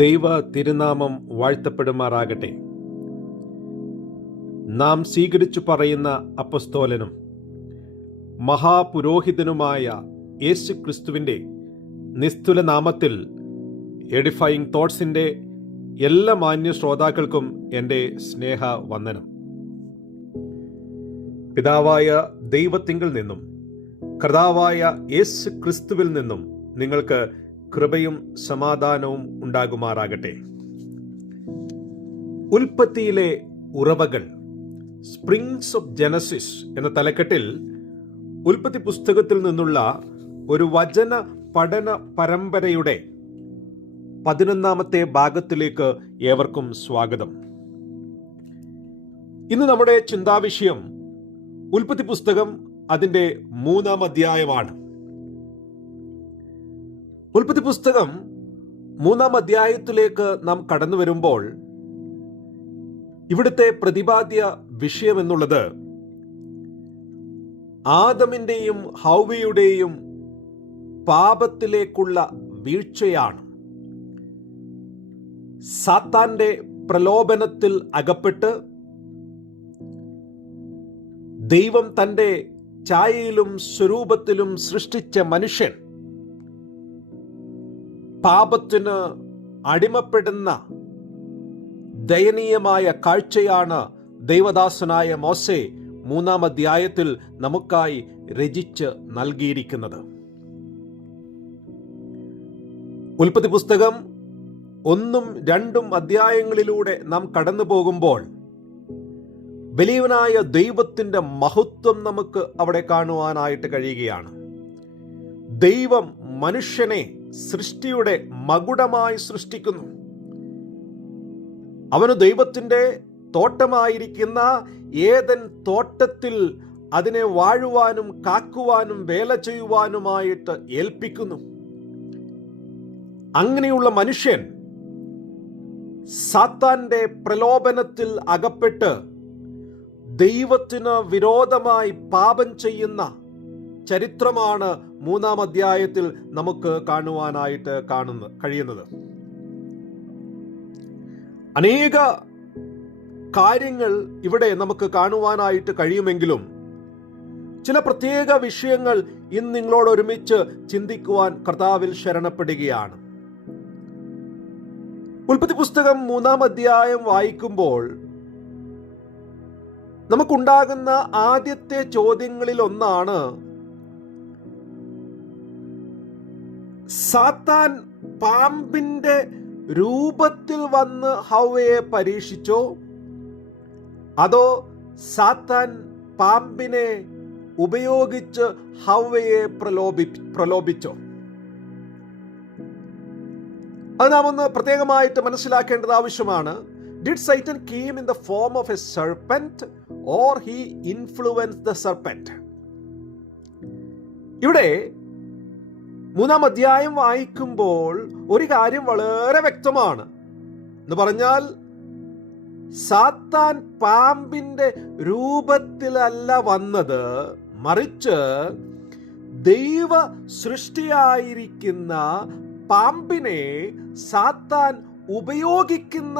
ദൈവ തിരുനാമം വാഴ്ത്തപ്പെടുമാറാകട്ടെ. നാം സ്വീകരിച്ചു പറയുന്ന അപ്പസ്തോലനും മഹാപുരോഹിതനുമായ യേശു ക്രിസ്തുവിൻ്റെ നിസ്തുല നാമത്തിൽ എഡിഫയിങ് തോട്ട്സിൻ്റെ എല്ലാ മാന്യ ശ്രോതാക്കൾക്കും എൻ്റെ സ്നേഹ വന്ദനം. പിതാവായ ദൈവത്തിങ്കിൽ നിന്നും കർത്താവായ യേശു ക്രിസ്തുവിൽ നിന്നും നിങ്ങൾക്ക് കൃപയും സമാധാനവും ഉണ്ടാകുമാറാകട്ടെ. ഉൽപ്പത്തിയിലെ ഉറവകൾ, സ്പ്രിങ്സ് ഓഫ് ജനസിസ് എന്ന തലക്കെട്ടിൽ ഉൽപ്പത്തി പുസ്തകത്തിൽ നിന്നുള്ള ഒരു വചന പഠന പരമ്പരയുടെ 11ാമത്തെ ഭാഗത്തിലേക്ക് ഏവർക്കും സ്വാഗതം. ഇന്ന് നമ്മുടെ ചിന്താവിഷയം ഉൽപ്പത്തി പുസ്തകം അതിൻ്റെ 3-ാം അധ്യായമാണ്. ഉൽപ്പത്തി പുസ്തകം 3-ാം അധ്യായത്തിലേക്ക് നാം കടന്നു വരുമ്പോൾ ഇവിടുത്തെ പ്രതിപാദ്യ വിഷയം എന്നുള്ളത് ആദമിൻ്റെയും ഹൗവയുടെയും പാപത്തിലേക്കുള്ള വീഴ്ചയാണ്. സാത്താന്റെ പ്രലോഭനത്തിൽ അകപ്പെട്ട് ദൈവം തൻ്റെ ഛായയിലും സ്വരൂപത്തിലും സൃഷ്ടിച്ച മനുഷ്യൻ പാപത്തിന് അടിമപ്പെടുന്ന ദയനീയമായ കാഴ്ചയാണ് ദൈവദാസനായ മോശെ 3-ാം അധ്യായത്തിൽ നമുക്കായി രചിച്ച് നൽകിയിരിക്കുന്നത്. ഉൽപ്പത്തി പുസ്തകം 1ഉം 2ഉം അധ്യായങ്ങളിലൂടെ നാം കടന്നു പോകുമ്പോൾ വലിയവനായ ദൈവത്തിൻ്റെ മഹത്വം നമുക്ക് അവിടെ കാണുവാനായിട്ട് കഴിയുകയാണ്. ദൈവം മനുഷ്യനെ സൃഷ്ടിയുടെ മകുടമായി സൃഷ്ടിക്കുന്നു. അവന് ദൈവത്തിൻ്റെ തോട്ടമായിരിക്കുന്ന ഏദൻ തോട്ടത്തിൽ അതിനെ വാഴുവാനും കാക്കുവാനും വേല ചെയ്യുവാനുമായിട്ട് ഏൽപ്പിക്കുന്നു. അങ്ങനെയുള്ള മനുഷ്യൻ സാത്താന്റെ പ്രലോഭനത്തിൽ അകപ്പെട്ട് ദൈവത്തിന് വിരോധമായി പാപം ചെയ്യുന്ന ചരിത്രമാണ് 3-ാം അധ്യായത്തിൽ നമുക്ക് കാണുവാനായിട്ട് കഴിയുന്നത്. അനേക കാര്യങ്ങൾ ഇവിടെ നമുക്ക് കാണുവാനായിട്ട് കഴിയുമെങ്കിലും ചില പ്രത്യേക വിഷയങ്ങൾ ഇന്ന് നിങ്ങളോട് ഒരുമിച്ച് ചിന്തിക്കുവാൻ കർത്താവിൽ ശരണപ്പെടുകയാണ്. ഉൽപ്പത്തി പുസ്തകം 3-ാം അധ്യായം വായിക്കുമ്പോൾ നമുക്കുണ്ടാകുന്ന ആദ്യത്തെ ചോദ്യങ്ങളിൽ ഒന്നാണ്, സാത്താൻ പാമ്പിന്റെ രൂപത്തിൽ വന്ന് ഹവ്വയെ പരീക്ഷിച്ചോ അതോ സാത്താൻ പാമ്പിനെ ഉപയോഗിച്ച് ഹവ്വയെ പ്രലോഭിച്ചോ? അത് നാം ഒന്ന് പ്രത്യേകമായിട്ട് മനസ്സിലാക്കേണ്ടത് ആവശ്യമാണ്. Did Satan came in the form of a serpent or he influenced the serpent? ഇവിടെ 3-ാം അധ്യായം വായിക്കുമ്പോൾ ഒരു കാര്യം വളരെ വ്യക്തമാണ്. എന്ന് പറഞ്ഞാൽ സാത്താൻ പാമ്പിന്റെ രൂപത്തിലല്ല വന്നത്, മറിച്ച് ദൈവ സൃഷ്ടിയായിരിക്കുന്ന പാമ്പിനെ സാത്താൻ ഉപയോഗിക്കുന്ന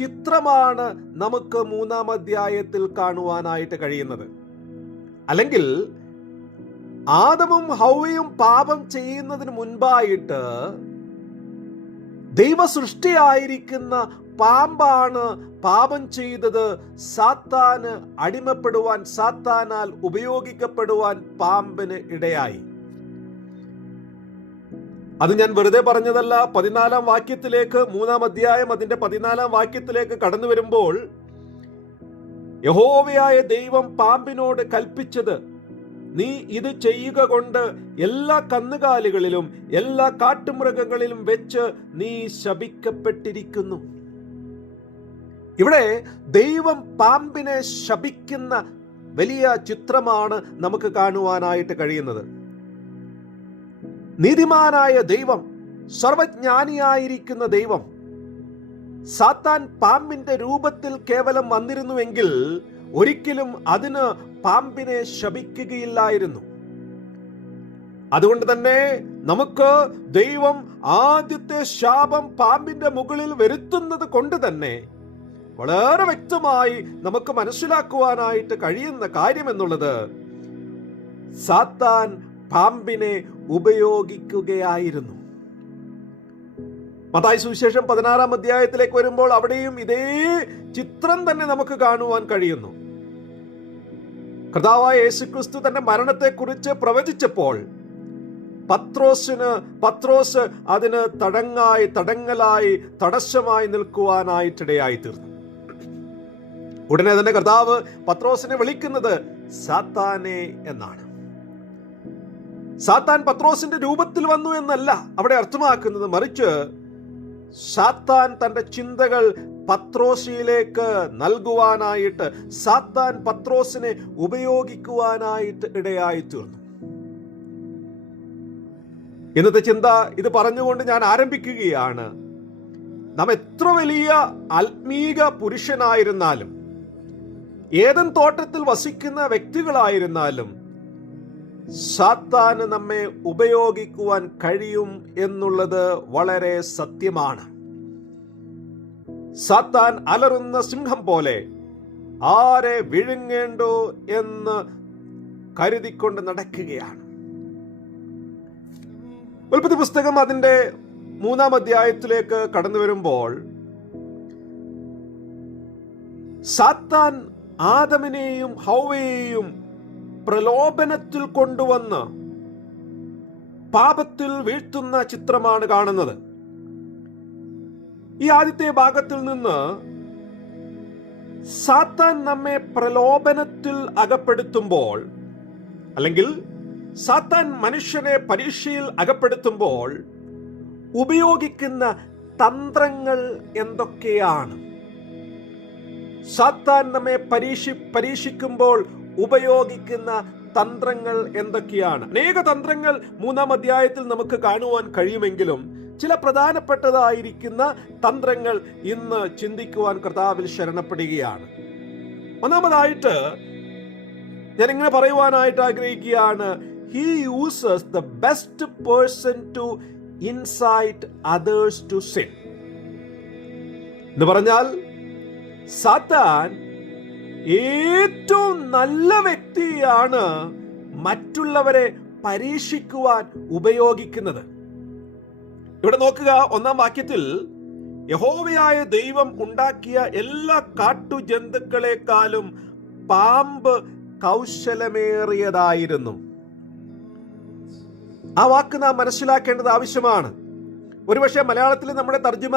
ചിത്രമാണ് നമുക്ക് 3-ാം അധ്യായത്തിൽ കാണുവാനായിട്ട് കഴിയുന്നത്. അല്ലെങ്കിൽ ആദമും ഹൗവയും പാപം ചെയ്യുന്നതിന് മുൻപായിട്ട് ദൈവ സൃഷ്ടിയായിരിക്കുന്ന പാമ്പാണ് പാപം ചെയ്തത്. സാത്താന് അടിമപ്പെടുവാൻ, സാത്താനാൽ ഉപയോഗിക്കപ്പെടുവാൻ പാമ്പിന് ഇടയായി. അത് ഞാൻ വെറുതെ പറഞ്ഞതല്ല. 14-ാം വാക്യത്തിലേക്ക് 3-ാം അധ്യായം അതിന്റെ 14-ാം വാക്യത്തിലേക്ക് കടന്നു വരുമ്പോൾ യഹോവയായ ദൈവം പാമ്പിനോട് കൽപ്പിച്ചത്, നീ ഇത് ചെയ്യുക കൊണ്ട് എല്ലാ കന്നുകാലികളിലും എല്ലാ കാട്ടുമൃഗങ്ങളിലും വെച്ച് നീ ശപിക്കപ്പെട്ടിരിക്കുന്നു. ഇവിടെ ദൈവം പാമ്പിനെ ശപിക്കുന്ന വലിയ ചിത്രമാണ് നമുക്ക് കാണുവാനായിട്ട് കഴിയുന്നത്. നീതിമാനായ ദൈവം, സർവജ്ഞാനിയായിരിക്കുന്ന ദൈവം സാത്താൻ പാമ്പിന്റെ രൂപത്തിൽ കേവലം വന്നിരുന്നുവെങ്കിൽ ഒരിക്കലും അതിന് പാമ്പിനെ ശപിക്കുകയില്ലായിരുന്നു. അതുകൊണ്ട് തന്നെ നമുക്ക് ദൈവം ആദ്യത്തെ ശാപം പാമ്പിന്റെ മുകളിൽ വരുത്തുന്നത് കൊണ്ട് തന്നെ വളരെ വ്യക്തമായി നമുക്ക് മനസ്സിലാക്കുവാനായിട്ട് കഴിയുന്ന കാര്യം എന്നുള്ളത്, സാത്താൻ പാമ്പിനെ ഉപയോഗിക്കുകയായിരുന്നു. മത്തായി സുവിശേഷം 16-ാം അധ്യായത്തിലേക്ക് വരുമ്പോൾ അവിടെയും ഇതേ ചിത്രം തന്നെ നമുക്ക് കാണുവാൻ കഴിയുന്നു. കർത്താവായ യേശുക്രിസ്തു തന്റെ മരണത്തെക്കുറിച്ച് പ്രവചിച്ചപ്പോൾ പത്രോസ് അതിന് തടങ്ങലായി തടസ്സമായി നിൽക്കുവാനായിട്ടിടയായി തീർന്നു. ഉടനെ തന്നെ കർത്താവ് പത്രോസിനെ വിളിക്കുന്നത് സാത്താനെ എന്നാണ്. സാത്താൻ പത്രോസിന്റെ രൂപത്തിൽ വന്നു എന്നല്ല അവിടെ അർത്ഥമാക്കുന്നത്, മറിച്ച് സാത്താൻ തന്റെ ചിന്തകൾ പത്രോസിലേക്ക് നൽകുവാനായിട്ട്, സാത്താൻ പത്രോസിനെ ഉപയോഗിക്കുവാനായിട്ട് ഇടയായി തീർന്നു. ഇന്നത്തെ ചിന്ത ഇത് പറഞ്ഞുകൊണ്ട് ഞാൻ ആരംഭിക്കുകയാണ്. നാം എത്ര വലിയ ആത്മീക പുരുഷനായിരുന്നാലും, ഏദൻ തോട്ടത്തിൽ വസിക്കുന്ന വ്യക്തികളായിരുന്നാലും, സാത്താന് നമ്മെ ഉപയോഗിക്കുവാൻ കഴിയും എന്നുള്ളത് വളരെ സത്യമാണ്. സാത്താൻ അലറുന്ന സിംഹം പോലെ ആരെ വിഴുങ്ങേണ്ടോ എന്ന് കരുതിക്കൊണ്ട് നടക്കുകയാണ്. ഉൽപ്പത്തി പുസ്തകം അതിന്റെ 3-ാം അധ്യായത്തിലേക്ക് കടന്നു വരുമ്പോൾ സാത്താൻ ആദമിനെയും ഹൗവയെയും പ്രലോഭനത്തിൽ കൊണ്ടുവന്ന് പാപത്തിൽ വീഴ്ത്തുന്ന ചിത്രമാണ് കാണുന്നത്. ഈ ആദ്യത്തെ ഭാഗത്തിൽ നിന്ന് സാത്താൻ നമ്മെ പ്രലോഭനത്തിൽ അകപ്പെടുത്തുമ്പോൾ, അല്ലെങ്കിൽ സാത്താൻ മനുഷ്യനെ പരീക്ഷയിൽ അകപ്പെടുത്തുമ്പോൾ ഉപയോഗിക്കുന്ന തന്ത്രങ്ങൾ എന്തൊക്കെയാണ്? സാത്താൻ നമ്മെ പരീക്ഷിക്കുമ്പോൾ ഉപയോഗിക്കുന്ന തന്ത്രങ്ങൾ എന്തൊക്കെയാണ്? അനേക തന്ത്രങ്ങൾ 3-ാം അധ്യായത്തിൽ നമുക്ക് കാണുവാൻ കഴിയുമെങ്കിലും ചില പ്രധാനപ്പെട്ടതായിരിക്കുന്ന തന്ത്രങ്ങൾ ഇന്ന് ചിന്തിക്കുവാൻ കർത്താവിൽ ശരണപ്പെടുകയാണ്. ഒന്നാമതായിട്ട് ഞാൻ ഇങ്ങനെ പറയുവാനായിട്ട് ആഗ്രഹിക്കുകയാണ്, he uses the best person to incite others to sin. എന്ന് പറഞ്ഞാൽ സാത്താൻ ഏറ്റവും നല്ല വ്യക്തിയാണ് മറ്റുള്ളവരെ പരീക്ഷിക്കുവാൻ ഉപയോഗിക്കുന്നത്. ഇവിടെ നോക്കുക, 1-ാം വാക്യത്തിൽ യഹോവയായ ദൈവം ഉണ്ടാക്കിയ എല്ലാ കാട്ടുജന്തുക്കളെക്കാളും പാമ്പ് കൗശലമേറിയതായിരുന്നു. ആ വാക്ക് നാം മനസ്സിലാക്കേണ്ടത് ആവശ്യമാണ്. ഒരുപക്ഷെ മലയാളത്തിൽ നമ്മുടെ തർജ്ജിമ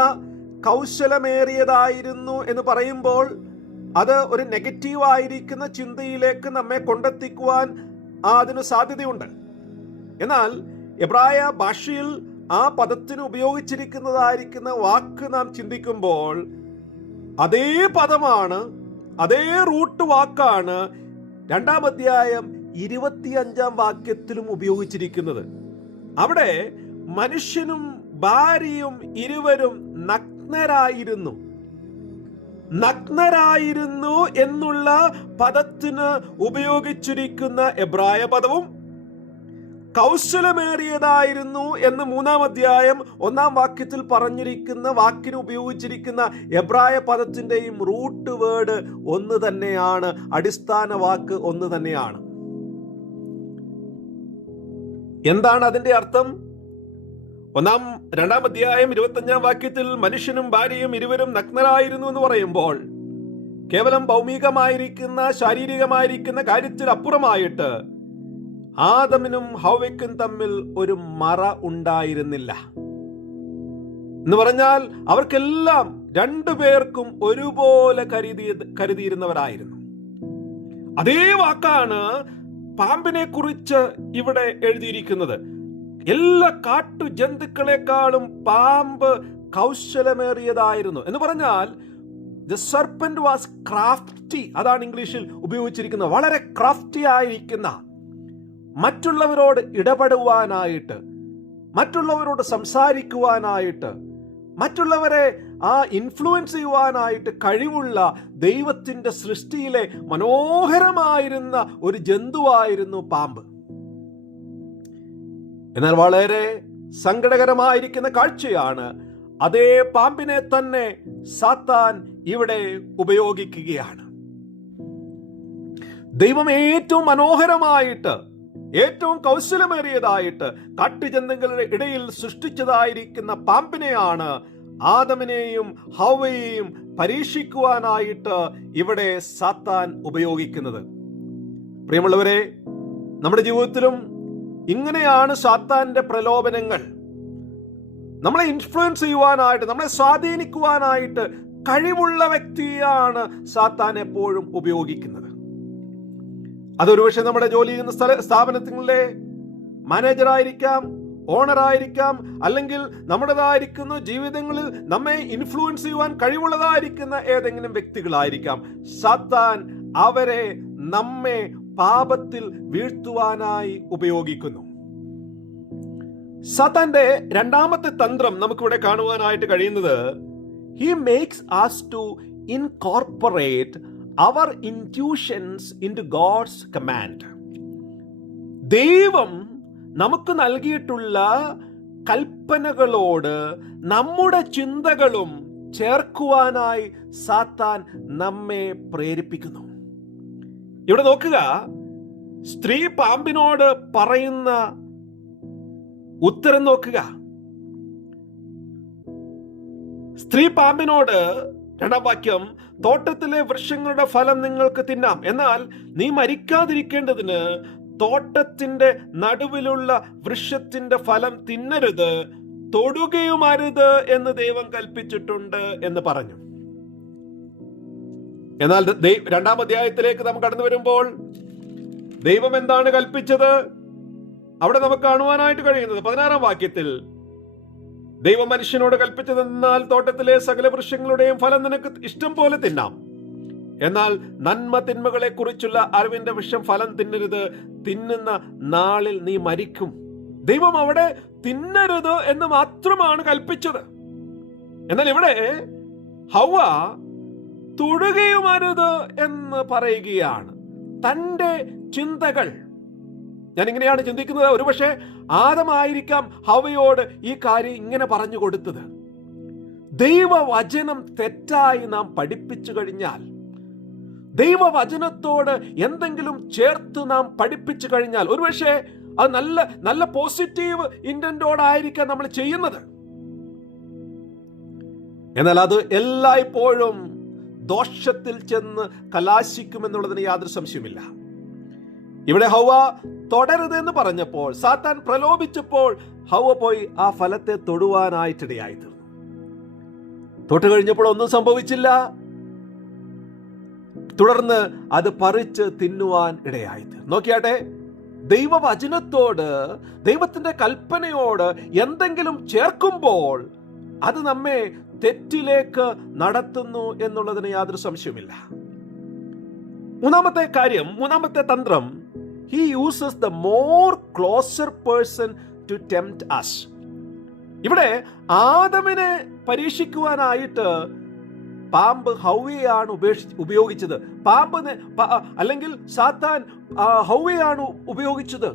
കൗശലമേറിയതായിരുന്നു എന്ന് പറയുമ്പോൾ അത് ഒരു നെഗറ്റീവായിരിക്കുന്ന ചിന്തയിലേക്ക് നമ്മെ കൊണ്ടെത്തിക്കുവാൻ അതിന് സാധ്യതയുണ്ട്. എന്നാൽ എബ്രായ ഭാഷയിൽ ആ പദത്തിന് ഉപയോഗിച്ചിരിക്കുന്നതായിരിക്കുന്ന വാക്ക് നാം ചിന്തിക്കുമ്പോൾ അതേ പദമാണ്, അതേ റൂട്ട് വാക്കാണ് 2-ാം അധ്യായം 25-ാം വാക്യത്തിലും ഉപയോഗിച്ചിരിക്കുന്നത്. അവിടെ മനുഷ്യനും ഭാര്യയും ഇരുവരും നഗ്നരായിരുന്നു എന്നുള്ള പദത്തിന് ഉപയോഗിച്ചിരിക്കുന്ന എബ്രായ പദവും കൗശലമേറിയതായിരുന്നു എന്ന് 3-ാം അധ്യായം 1-ാം വാക്യത്തിൽ പറഞ്ഞിരിക്കുന്ന വാക്കിന് ഉപയോഗിച്ചിരിക്കുന്ന എബ്രായ പദത്തിന്റെയും റൂട്ട് വേർഡ് ഒന്ന് തന്നെയാണ്, അടിസ്ഥാന വാക്ക് ഒന്ന് തന്നെയാണ്. എന്താണ് അതിന്റെ അർത്ഥം? 2-ാം അധ്യായം 25-ാം വാക്യത്തിൽ മനുഷ്യനും ഭാര്യയും ഇരുവരും നഗ്നരായിരുന്നു എന്ന് പറയുമ്പോൾ കേവലം ഭൗമികമായിരിക്കുന്ന ശാരീരികമായിരിക്കുന്ന കാര്യത്തിൽ അപ്പുറമായിട്ട് ആദമിനും ഹവ്വയ്ക്കും തമ്മിൽ ഒരു മറ ഉണ്ടായിരുന്നില്ല എന്ന് പറഞ്ഞാൽ അവർക്കെല്ലാം രണ്ടുപേർക്കും ഒരുപോലെ കരുതിയിരുന്നവരായിരുന്നു. അതേ വാക്കാണ് പാമ്പിനെ കുറിച്ച് ഇവിടെ എഴുതിയിരിക്കുന്നത്. എല്ലാ കാട്ടു ജന്തുക്കളെക്കാളും പാമ്പ് കൗശലമേറിയതായിരുന്നു എന്ന് പറഞ്ഞാൽ the serpent was crafty. അതാണ് ഇംഗ്ലീഷിൽ ഉപയോഗിച്ചിരിക്കുന്നത്. വളരെ ക്രാഫ്റ്റി ആയിരിക്കുന്ന, മറ്റുള്ളവരോട് ഇടപെടുവാനായിട്ട്, മറ്റുള്ളവരോട് സംസാരിക്കുവാനായിട്ട്, മറ്റുള്ളവരെ ഇൻഫ്ലുവൻസ് ചെയ്യുവാനായിട്ട് കഴിവുള്ള ദൈവത്തിന്റെ സൃഷ്ടിയിലെ മനോഹരമായിരുന്ന ഒരു ജന്തുവായിരുന്നു പാമ്പ്. എന്നാൽ വളരെ സങ്കടകരമായിരിക്കുന്ന കാഴ്ചയാണ്, അതേ പാമ്പിനെ തന്നെ സാത്താൻ ഇവിടെ ഉപയോഗിക്കുകയാണ്. ദൈവം ഏറ്റവും മനോഹരമായിട്ട്, ഏറ്റവും കൗശലമേറിയതായിട്ട് കാട്ടുജന്തുക്കളുടെ ഇടയിൽ സൃഷ്ടിച്ചതായിരിക്കുന്ന പാമ്പിനെയാണ് ആദമിനെയും ഹവ്വയെയും പരീക്ഷിക്കുവാനായിട്ട് ഇവിടെ സാത്താൻ ഉപയോഗിക്കുന്നത്. പ്രിയമുള്ളവരെ, നമ്മുടെ ജീവിതത്തിലും ഇങ്ങനെയാണ് സാത്താന്റെ പ്രലോഭനങ്ങൾ. നമ്മളെ ഇൻഫ്ലുവൻസ് ചെയ്യുവാനായിട്ട്, നമ്മളെ സ്വാധീനിക്കുവാനായിട്ട് കഴിവുള്ള വ്യക്തിയാണ് സാത്താൻ എപ്പോഴും ഉപയോഗിക്കുന്നത്. അതൊരു പക്ഷേ നമ്മുടെ ജോലി ചെയ്യുന്ന സ്ഥാപനത്തിലെ മാനേജറായിരിക്കാം, ഓണറായിരിക്കാം, അല്ലെങ്കിൽ നമ്മുടേതായിരിക്കുന്ന ജീവിതങ്ങളിൽ നമ്മെ ഇൻഫ്ലുവൻസ് ചെയ്യുവാൻ കഴിവുള്ളതായിരിക്കുന്ന ഏതെങ്കിലും വ്യക്തികളായിരിക്കാം. സാത്താൻ അവരെ നമ്മെ പാപത്തിൽ വീഴ്ത്തുവാനായി ഉപയോഗിക്കുന്നു. സാത്താന്റെ രണ്ടാമത്തെ തന്ത്രം നമുക്കിവിടെ കാണുവാനായിട്ട് കഴിയുന്നത്, he makes us to incorporate our intuitions into God's command. ദൈവം നമുക്ക് നൽകിയിട്ടുള്ള കൽപ്പനകളോട് നമ്മുടെ ചിന്തകളും ചേർക്കുവാനായി സാത്താൻ നമ്മെ പ്രേരിപ്പിക്കുന്നു. ഇവിടെ നോക്കുക, സ്ത്രീ പാമ്പിനോട് പറയുന്ന ഉത്തരം നോക്കുക. സ്ത്രീ പാമ്പിനോട്, രണ്ടാം വാക്യം, തോട്ടത്തിലെ വൃക്ഷങ്ങളുടെ ഫലം നിങ്ങൾക്ക് തിന്നാം, എന്നാൽ നീ മരിക്കാതിരിക്കേണ്ടതിന് തോട്ടത്തിന്റെ നടുവിലുള്ള വൃക്ഷത്തിന്റെ ഫലം തിന്നരുത്, തൊടുകയും അരുത് എന്ന് ദൈവം കൽപ്പിച്ചിട്ടുണ്ട് എന്ന് പറഞ്ഞു. എന്നാൽ രണ്ടാം അധ്യായത്തിലേക്ക് നാം കടന്നു വരുമ്പോൾ ദൈവം എന്താണ് കൽപ്പിച്ചത്? അവിടെ നമുക്ക് കാണുവാനായിട്ട് കഴിയുന്നത് 16-ാം വാക്യത്തിൽ, ദൈവം മനുഷ്യനോട് കൽപ്പിച്ചതെന്നാൽ തോട്ടത്തിലെ സകല വൃക്ഷങ്ങളുടെയും ഫലം നിനക്ക് ഇഷ്ടം പോലെ തിന്നാം, എന്നാൽ നന്മ തിന്മകളെ കുറിച്ചുള്ള അറിവിന്റെ വൃക്ഷം ഫലം തിന്നരുത്, തിന്നുന്ന നാളിൽ നീ മരിക്കും. ദൈവം അവിടെ തിന്നരുത് എന്ന് മാത്രമാണ് കൽപ്പിച്ചത്. എന്നാൽ ഇവിടെ ഹവ്വ തൊടുകയും അരുത് എന്ന് പറയുകയാണ്. തൻ്റെ ചിന്തകൾ, ഞാൻ ഇങ്ങനെയാണ് ചിന്തിക്കുന്നത്, ഒരുപക്ഷെ ആദമായിരിക്കാം ഹവ്വയോട് ഈ കാര്യം ഇങ്ങനെ പറഞ്ഞു കൊടുത്തത്. ദൈവവചനം തെറ്റായി നാം പഠിപ്പിച്ചു കഴിഞ്ഞാൽ, ദൈവവചനത്തോട് എന്തെങ്കിലും ചേർത്ത് നാം പഠിപ്പിച്ചു കഴിഞ്ഞാൽ, ഒരുപക്ഷെ അത് നല്ല പോസിറ്റീവ് ഇന്റന്റോടായിരിക്കാം നമ്മൾ ചെയ്യുന്നത്. എന്നാൽ അത് എല്ലായ്പ്പോഴും ദോഷത്തിൽ ചെന്ന് കലാശിക്കുമെന്നുള്ളതിന് യാതൊരു സംശയമില്ല. ഇവിടെ ഹവ്വ തൊടരുത് എന്ന് പറഞ്ഞപ്പോൾ, സാത്താൻ പ്രലോഭിച്ചപ്പോൾ ഹവ്വ പോയി ആ ഫലത്തെ തൊടുവാനായിട്ടിടയായി തീർന്നു. തൊട്ട് കഴിഞ്ഞപ്പോൾ ഒന്നും സംഭവിച്ചില്ല. തുടർന്ന് അത് പറിച്ച് തിന്നുവാൻ ഇടയായി തീർന്നു. നോക്കിയാട്ടെ, ദൈവവചനത്തോട്, ദൈവത്തിന്റെ കൽപ്പനയോട് എന്തെങ്കിലും ചേർക്കുമ്പോൾ അത് നമ്മെ തെറ്റിലേക്ക് നടത്തുന്നു എന്നുള്ളതിന് യാതൊരു സംശയമില്ല. മൂന്നാമത്തെ തന്ത്രം, he uses the more closer person to tempt us. ഇവിടെ ആദമിനെ പരീക്ഷിക്കുവാനായിട്ട് പാമ്പ് ഹവ്വയാണ് ഉപയോഗിച്ചത്. അല്ലെങ്കിൽ സാത്താൻ ഹവ്വയാണ് ഉപയോഗിച്ചത്.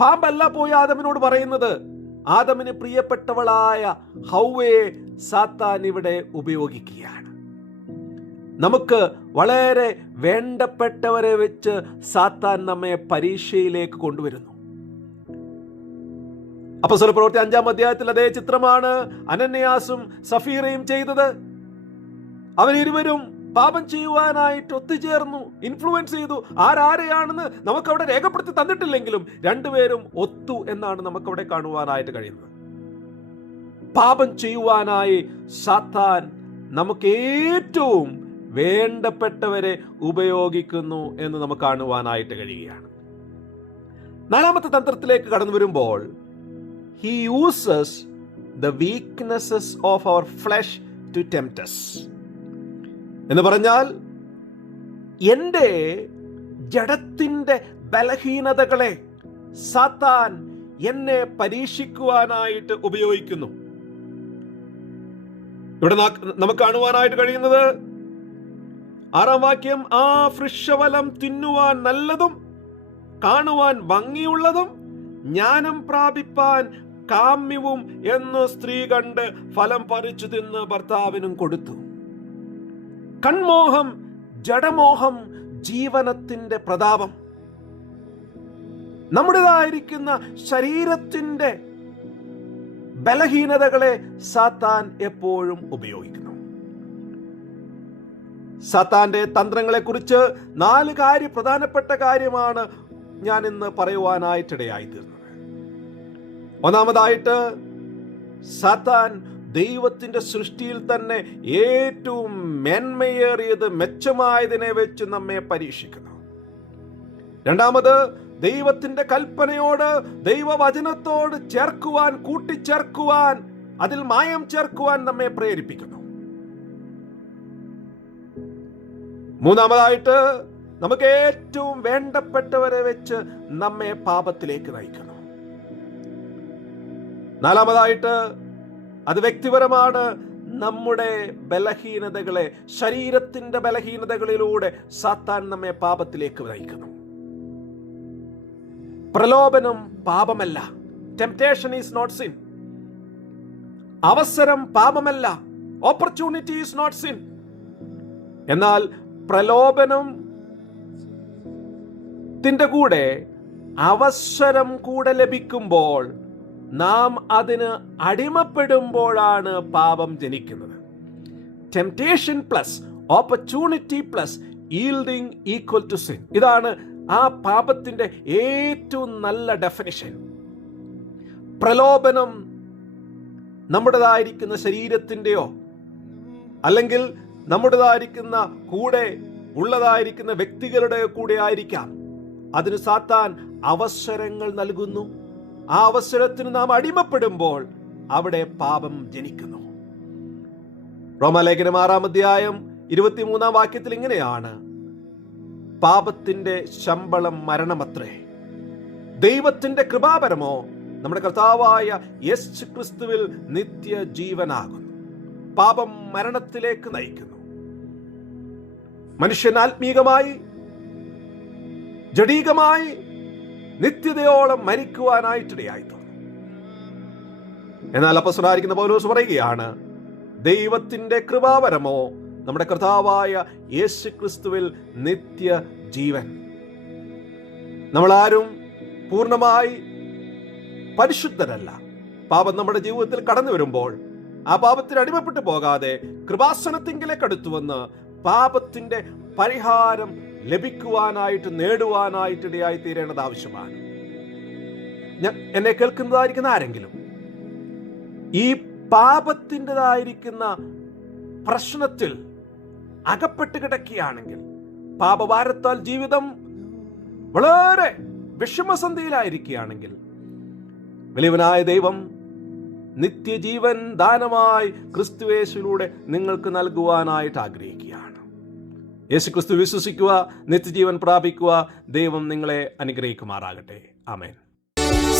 പാമ്പല്ല പോയി ആദമിനോട് പറയുന്നത്. ആദമിന് പ്രിയപ്പെട്ടവളായ ഹവ്വയെ സാത്താൻ ഇവിടെ ഉപയോഗിക്കുകയാണ്. നമുക്ക് വളരെ വേണ്ടപ്പെട്ടവരെ വെച്ച് സാത്താൻ നമ്മെ പരീക്ഷയിലേക്ക് കൊണ്ടുവരുന്നു. അപ്പോസ്തലപ്രവൃത്തി 5-ാം അധ്യായത്തിൽ അതേ ചിത്രമാണ് അനന്യാസും സഫീറയും ചെയ്തത്. അവരിരുവരും പാപം ചെയ്യുവാനായിട്ട് ഒത്തുചേർന്നു, ഇൻഫ്ലുവൻസ് ചെയ്തു. ആരാരെയാണെന്ന് നമുക്കവിടെ രേഖപ്പെടുത്തി തന്നിട്ടില്ലെങ്കിലും രണ്ടുപേരും ഒത്തു എന്നാണ് നമുക്കവിടെ കാണുവാനായിട്ട് കഴിയുന്നത്. പാപം ചെയ്യുവാനായി സാത്താൻ നമുക്ക് ഏറ്റവും വേണ്ടപ്പെട്ടവരെ ഉപയോഗിക്കുന്നു എന്ന് നമുക്ക് കാണുവാനായിട്ട് കഴിയുകയാണ്. നാലാമത്തെ തന്ത്രത്തിലേക്ക് കടന്നു വരുമ്പോൾ, he uses the weaknesses of our flesh to tempt us. എന്ന് പറഞ്ഞാൽ, എൻ്റെ ജഡത്തിന്റെ ബലഹീനതകളെ സാത്താൻ എന്നെ പരീക്ഷിക്കുവാനായിട്ട് ഉപയോഗിക്കുന്നു. ഇവിടെ നമുക്ക് കാണുവാനായിട്ട് കഴിയുന്നത് 6-ാം വാക്യം, ആ വൃക്ഷഫലം തിന്നുവാൻ നല്ലതും കാണുവാൻ ഭംഗിയുള്ളതും ജ്ഞാനം പ്രാപിപ്പാൻ കാമ്യവും എന്ന് സ്ത്രീ കണ്ട് ഫലം പറിച്ചു തിന്ന് ഭർത്താവിനും കൊടുത്തു. കൺമോഹം, ജഡമോഹം, ജീവനത്തിന്റെ പ്രതാപം, നമ്മുടേതായിരിക്കുന്ന ശരീരത്തിന്റെ ബലഹീനതകളെ സാത്താൻ എപ്പോഴും ഉപയോഗിക്കുന്നു. സാത്താന്റെ തന്ത്രങ്ങളെ കുറിച്ച് 4 പ്രധാനപ്പെട്ട കാര്യമാണ് ഞാൻ ഇന്ന് പറയുവാനായിട്ടിടയായി തീർന്നത്. ഒന്നാമതായിട്ട്, സാത്താൻ ദൈവത്തിന്റെ സൃഷ്ടിയിൽ തന്നെ ഏറ്റവും മേന്മയേറിയത്, മെച്ചമായതിനെ വെച്ച് നമ്മെ പരീക്ഷിക്കുന്നു. രണ്ടാമത്, ദൈവത്തിന്റെ കൽപ്പനയോട്, ദൈവവചനത്തോട് ചേർക്കുവാൻ, കൂട്ടിച്ചേർക്കുവാൻ, അതിൽ മായം ചേർക്കുവാൻ നമ്മെ പ്രേരിപ്പിക്കുന്നു. മൂന്നാമതായിട്ട്, നമുക്ക് ഏറ്റവും വേണ്ടപ്പെട്ടവരെ വെച്ച് നമ്മെ പാപത്തിലേക്ക് നയിക്കുന്നു. നാലാമതായിട്ട്, അത് വ്യക്തിപരമാണ്. നമ്മുടെ ബലഹീനതകളെ, ശരീരത്തിന്റെ ബലഹീനതകളിലൂടെ സാത്താൻ നമ്മെ പാപത്തിലേക്ക് നയിക്കുന്നു. പ്രലോഭനം പാപമല്ല. Temptation is not sin. അവസരം പാപമല്ല. Opportunity is not sin. എന്നാൽ പ്രലോഭനത്തിന്റെ കൂടെ അവസരം കൂടെ ലഭിക്കുമ്പോൾ, നാം അതിന് അടിമപ്പെടുമ്പോഴാണ് പാപം ജനിക്കുന്നത്. Temptation plus opportunity plus yielding equal to sin. ഇതാണ് ആ പാപത്തിന്റെ ഏറ്റവും നല്ല ഡെഫിനിഷൻ. പ്രലോഭനം നമ്മുടേതായിരിക്കുന്ന ശരീരത്തിന്റെയോ അല്ലെങ്കിൽ നമ്മുടേതായിരിക്കുന്ന കൂടെ ഉള്ളതായിരിക്കുന്ന വ്യക്തികളുടെ കൂടെ ആയിരിക്കാം. അതിന് സാത്താൻ അവസരങ്ങൾ നൽകുന്നു. ആ അവസരത്തിന് നാം അടിമപ്പെടുമ്പോൾ അവിടെ പാപം ജനിക്കുന്നു. റോമാലേഖനം 6-23 ഇങ്ങനെയാണ്: പാപത്തിന്റെ ശമ്പളം മരണമത്രേ, ദൈവത്തിന്റെ കൃപാപരമോ നമ്മുടെ കർത്താവായ യേശു ക്രിസ്തുവിൽ നിത്യജീവനാകുന്നു. പാപം മരണത്തിലേക്ക് നയിക്കുന്നു. മനുഷ്യൻ ആത്മീകമായി, ജഡീകമായി നിത്യതയോളം മരിക്കുവാനായിട്ടിടയായി തീർന്നു. എന്നാൽ അപ്പോസ്തലനായിരിക്കുന്ന പൗലോസ് പറയുകയാണ്, ദൈവത്തിന്റെ കൃപാവരമോ നമ്മുടെ കർത്താവായ യേശു ക്രിസ്തുവിൽ നിത്യജീവൻ. നമ്മളാരും പൂർണ്ണമായി പരിശുദ്ധരല്ല. പാപം നമ്മുടെ ജീവിതത്തിൽ കടന്നു വരുമ്പോൾ ആ പാപത്തിന് അടിമപ്പെട്ടു പോകാതെ കൃപാസനത്തിങ്കിലേക്ക് അടുത്തുവന്ന് പാപത്തിന്റെ പരിഹാരം ലഭിക്കുവാനായിട്ട്, നേടുവാനായിട്ട് ഇടയായി തീരേണ്ടത് ആവശ്യമാണ്. എന്നെ കേൾക്കുന്നതായിരിക്കുന്ന ആരെങ്കിലും ഈ പാപത്തിൻ്റെതായിരിക്കുന്ന പ്രശ്നത്തിൽ അകപ്പെട്ട് കിടക്കുകയാണെങ്കിൽ, പാപഭാരത്താൽ ജീവിതം വളരെ വിഷമസന്ധിയിലായിരിക്കുകയാണെങ്കിൽ, വലിയവനായ ദൈവം നിത്യജീവൻ ദാനമായി ക്രിസ്തുയേശുവിലൂടെ നിങ്ങൾക്ക് നൽകുവാനായിട്ട് ആഗ്രഹിക്കുകയാണ്. യേശു ക്രിസ്തു വിശ്വസിക്കുക, നിത്യജീവൻ പ്രാപിക്കുക. ദൈവം നിങ്ങളെ അനുഗ്രഹിക്കുമാറാകട്ടെ. ആമേൻ.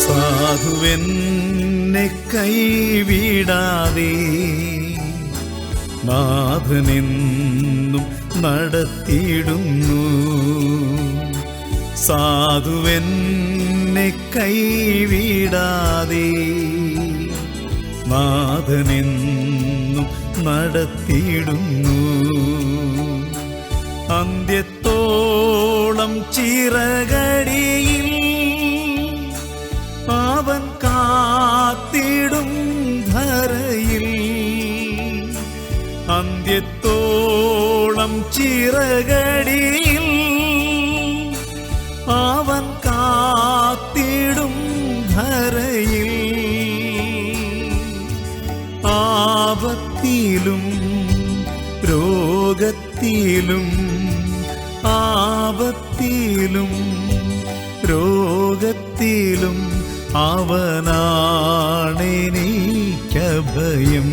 സാധുവെന്നെ കൈവിടാതെ നാഥനെന്നും നടത്തിയിടുന്നു. സാധുവെന്നെ കൈവിടാതെ നാഥനെന്നും നടത്തിയിടുന്നു. അന്ത്യത്തോളം ചിറകടിയിൽ അവൻ കാത്തിടും ധരയിൽ. അന്ത്യത്തോളം ചിറകടിയിൽ അവൻ കാത്തിടും ധരയിൽ. ആപത്തിലും രോഗത്തിലും, ആപത്തിലും രോഗത്തിലും അവനാണെനിക്കഭയം.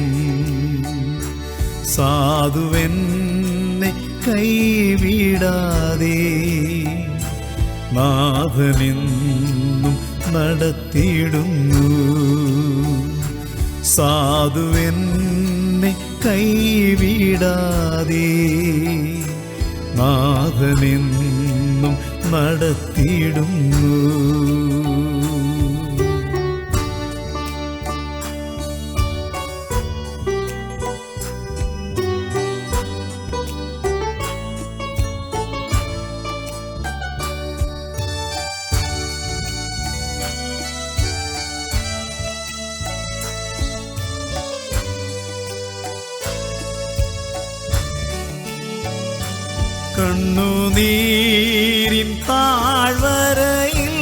സാധുവെന്നെ കൈവിടാതെ നാഥനെന്നും നടത്തിയിടുന്നു. സാധുവെന്നെ കൈവിടാതെ നാഥനെന്നും നടത്തിയിടുന്നു. കണ്ണുനീരിൻ താഴ്വരയിൽ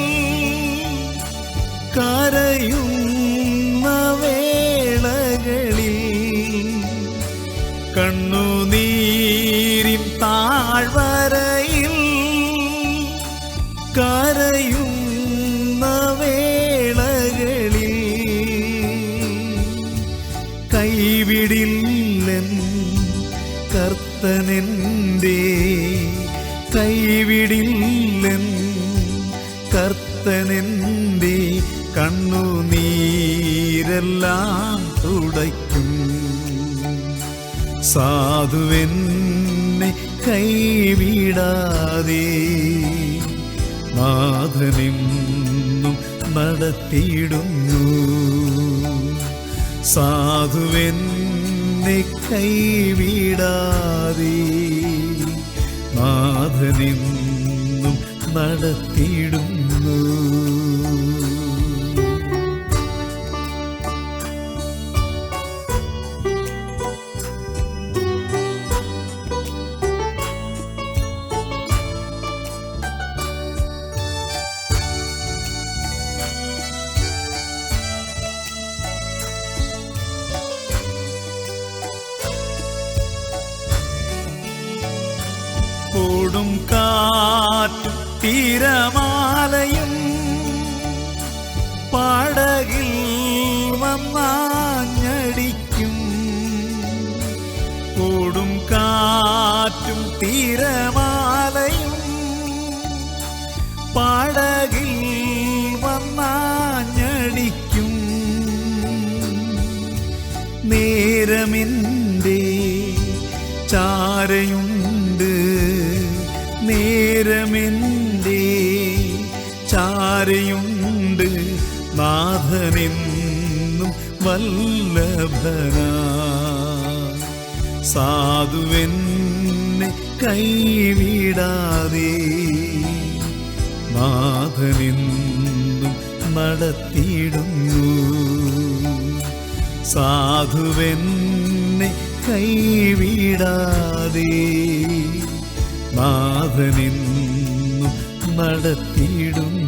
കരയുന്ന വേളകളിൽ, കണ്ണുനീരിൻ താഴ്വരയിൽ കരയുന്ന വേളകളിൽ കൈവിടില്ലെൻ കർത്തനെൻ്റെ, കൈവിടില്ലെൻ കർത്തനെൻ്റെ കണ്ണുനീരെല്ലാം തുടയ്ക്കും. സാധുവെന്നെ കൈവിടാതെ നാഥനെന്നും നടത്തിയിടുന്നു. സാധുവെന്നെ കൈവിടാതെ നാഥനെന്നും നടത്തിയിടുന്നു. കൊടും കാറ്റും തിരമാലയും പടകിൽ വന്നാഞ്ഞടിക്കും. കൊടും കാറ്റും തിരമാലയും പടകിൽ വന്നാഞ്ഞടിക്കും. നേരമെൻ്റെ ചാരയുണ്ട്, നേരമെൻ്റെ ചാരയുണ്ട്, നാഥനെന്നും വല്ലഭനാ. സാധുവെന്നെ കൈവിടാതെ നാഥനെന്നും നടത്തിയിടുന്നു. സാധുവെന്നെ കൈവിടാതെ നാഥനെന്നും നടത്തിയിടുന്നു.